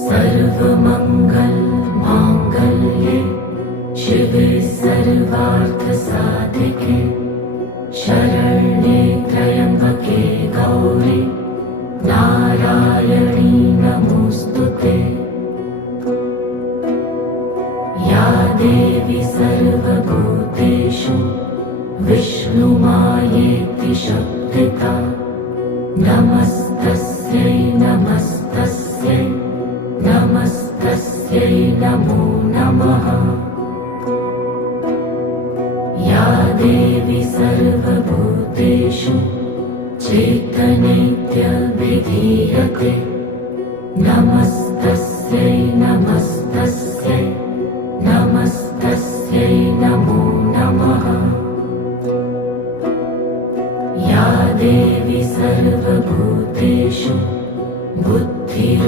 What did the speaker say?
सर्वमंगल मांगल्ये शिवे सर्वार्थसाधिके शरण्ये त्र्यंबके गौरी नारायणी नमोस्तुते। या देवी सर्वभूतेषु विष्णुमायेति शक्तिता नमस्तस्यै नमस्तस्यै नमस्तस्यै नमो नमः। या देवी सर्वभूतेषु चैतन्येत्यभिधीयते नमस्तस्यै